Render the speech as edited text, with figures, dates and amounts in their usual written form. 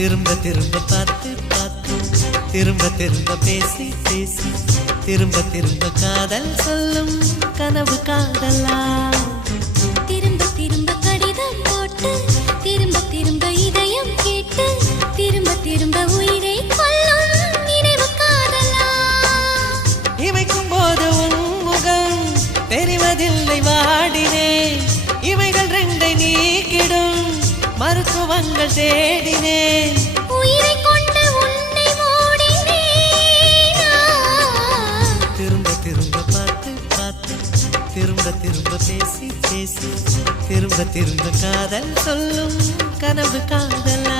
திரும்ப திரும்ப பார்த்து பார்த்து திரும்ப திரும்ப பேசி பேசி திரும்ப திரும்ப காதல் சொல்லும் கனவு காதலா திரும்ப திரும்ப கடிதம் போட்டு திரும்ப திரும்ப இதயம் கேட்டு திரும்ப திரும்ப உயிரை கொல்லும் நினைவு காதலா இமைக்கும் போது உன் முகம் தெரிவதில்லை வாடினேன் இவைகள் ரெண்டை நீக்கிடும் மருத்துவங்கள் தேடினேன் உயிரை கொண்டு உன்னை மூடினேன் திரும்ப திரும்ப பார்த்து பார்த்து திரும்ப திரும்ப பேசி பேசி திரும்ப திரும்ப காதல் சொல்லும் கனவு காதலா